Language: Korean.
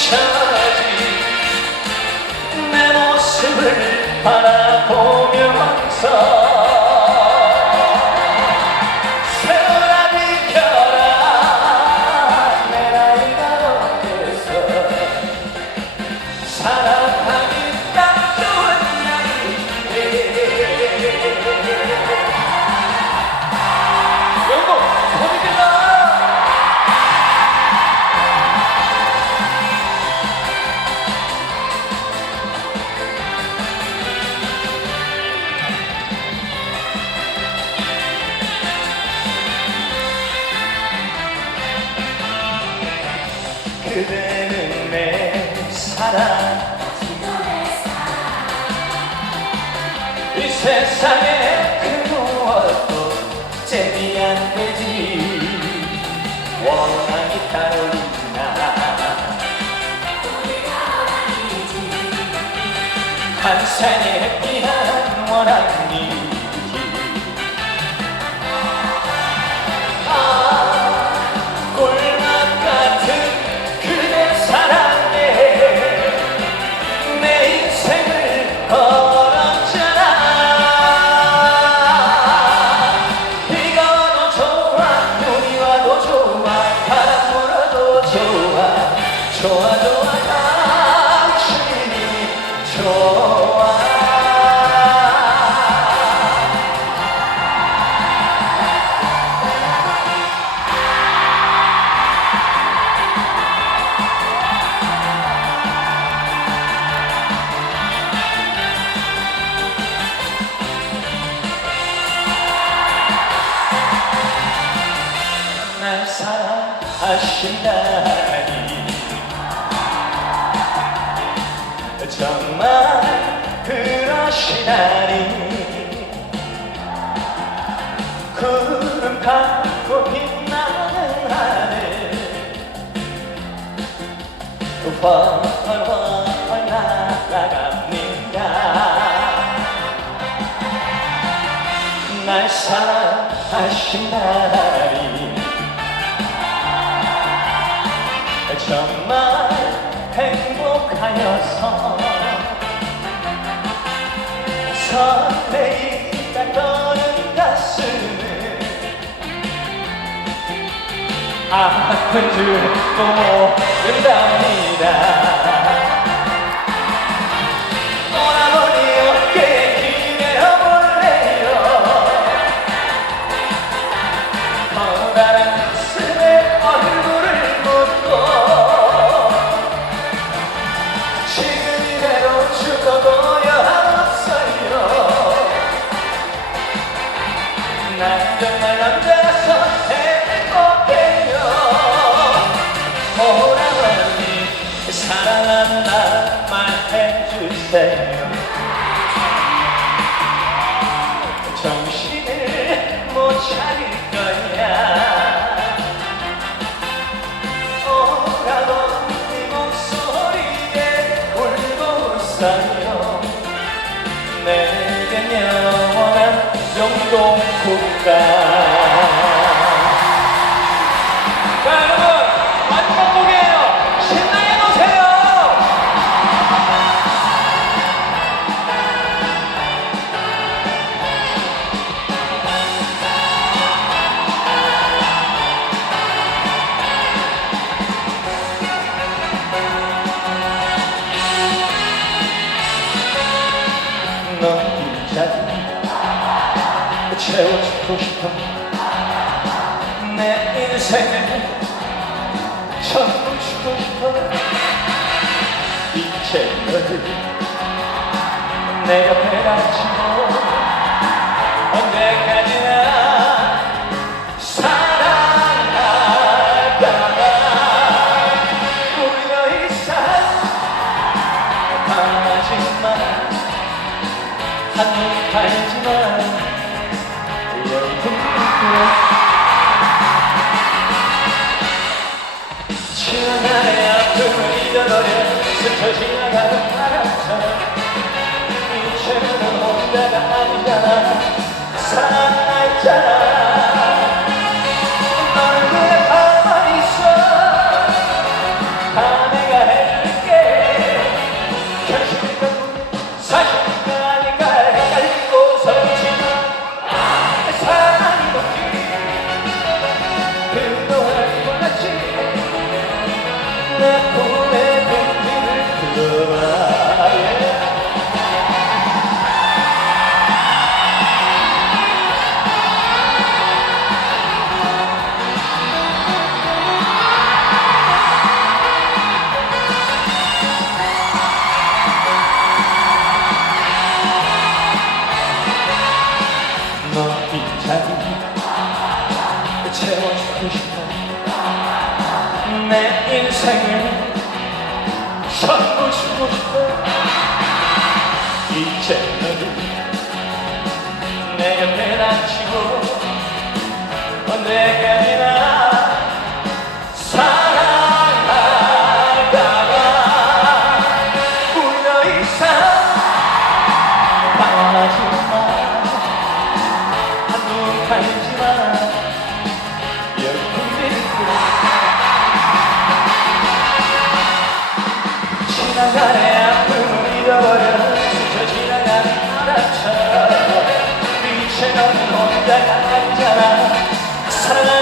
비춰지. 내 모습을 바라보면서 그대는 내 사랑. 이 세상에 그 무엇도 제비 안 되지. 원한이 따르나. 한산이 햇빛한 원한 좋아 좋아 좋아 당신이 좋아 날 사랑하신다 그러시다니 구름 갖고 빛나는 하늘. 활활 날아갑니다. 날 사랑하신다니 정말 아픈 줄도 모른답니다 내겐 영원한 영동 국가 채워주고 싶어. 내 인생을 채워주고 싶어. 이제 너를 내 옆에 앉히고 스쳐 지나가는 바람처럼 이제는 혼자가 아니잖아. 살아 채워주고 싶어 내 인생을 전부 주고 싶어. 이제 순간간의 아픔을 잃어버려. 스쳐 지나가는 바람처럼 빛에 너는 혼자 앉아라. 그 사랑하